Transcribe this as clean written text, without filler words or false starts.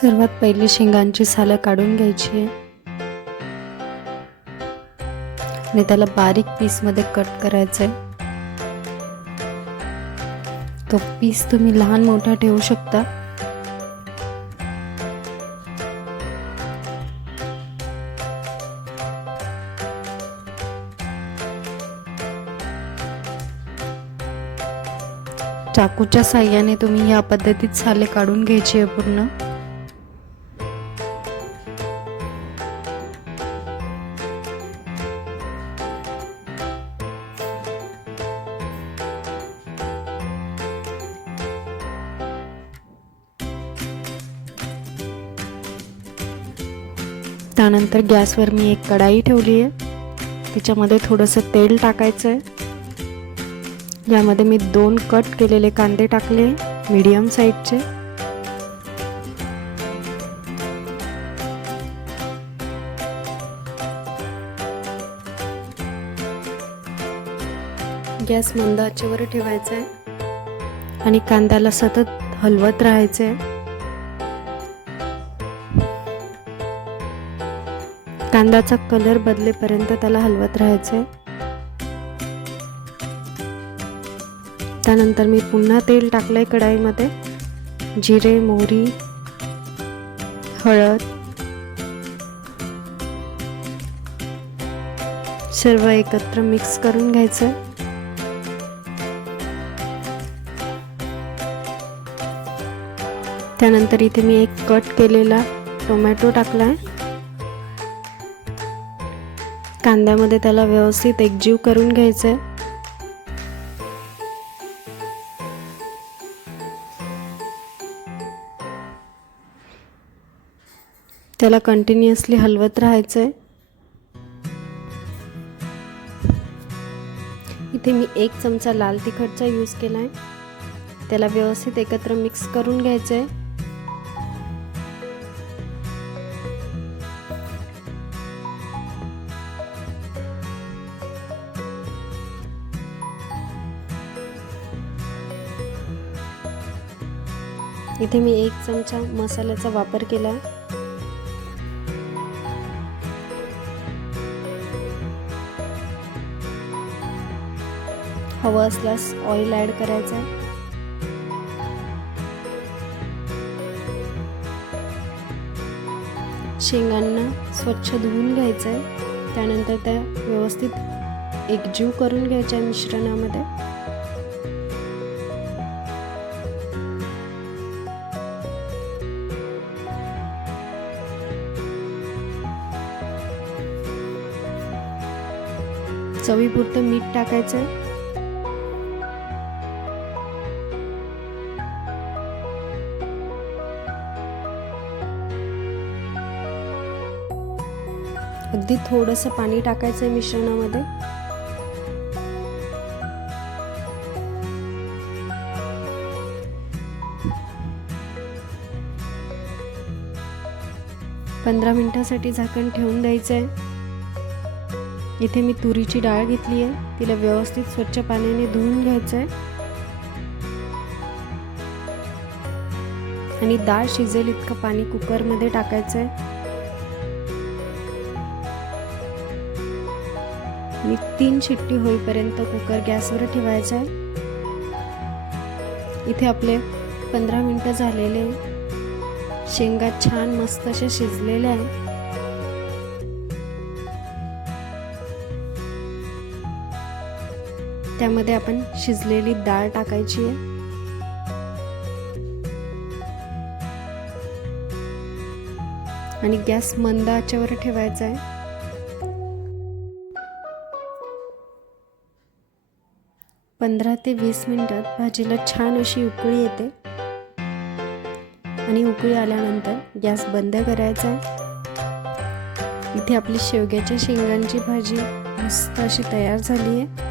सर्वात पहिले शेंगांची सालं काढून घ्यायची आहे आणि त्याला बारीक पीसमध्ये कट करायचं आहे। तो पीस तुम्ही लहान मोठा ठेवू शकता। चाकूच्या साहाय्याने तुम्ही या पद्धतीत साले काढून घ्यायची आहे पूर्ण। त्यानंतर गॅसवर मी एक कढाई ठेवली आहे, त्याच्यामध्ये थोडंसं तेल टाकायचं आहे। यामध्ये मी 2 कट केलेले कांदे टाकले मीडियम साईजचे। गॅस मंद आचेवर ठेवायचा आहे आणि कांद्याला सतत हलवत राहायचे आहे। कांद्याचा कलर बदलेपर्यंत त्याला हलवत राहायचे आहे। त्यानंतर मी पुन्हा तेल टाकलंय कढाईमध्ये। जिरे, मोहरी, हळद सर्व एकत्र मिक्स करून घ्यायचं। त्यानंतर इथे मी एक कट केलेला टोमॅटो टाकलाय। कांद्यामध्ये त्याला व्यवस्थित एकजीव करून घ्यायचंय। त्याला कंटिन्युअसली हलवत राहायचंय। इथे मी 1 चमचा लाल तिखटचा यूज केलाय। त्याला व्यवस्थित एकत्र मिक्स करून घ्यायचंय। इथे मी 1 चमचा मसाल्याचा वापर केला। हवं असल्यास ऑइल ॲड करायचं आहे। शेंगांना स्वच्छ धुवून घ्यायचं आहे। त्यानंतर त्या व्यवस्थित एकजीव करून घ्यायच्या मिश्रणामध्ये। चवीपुरतं मीठ टाकायचं आहे। अगदी थोडंसं पाणी टाकायचं आहे मिश्रणामध्ये। पंधरा मिनिटांसाठी झाकण ठेवून द्यायचं आहे। इथे मी तुरीची डाळ घेतली आहे, तिला व्यवस्थित स्वच्छ पाण्याने धुवून घ्यायचं आहे आणि डाळ शिजेल इतकं पाणी कुकरमध्ये टाकायचं आहे। मी 3 शिट्टी होईपर्यंत कुकर गॅसवर ठेवायचा आहे। इथे आपले 15 मिनिटं झालेले, शेंगा छान मस्त अशा शिजलेल्या आहेत। त्यामध्ये आपण शिजलेली डाळ टाकायची आहे आणि गॅस मंद आचेवर ठेवायचा आहे। पंधरा ते 20 मिनिटात भाजीला छान अशी उकळी येते आणि उकळी आल्यानंतर गॅस बंद करायचा आहे। इथे आपली शेवग्याच्या शेंगांची भाजी मस्त अशी तयार झाली आहे।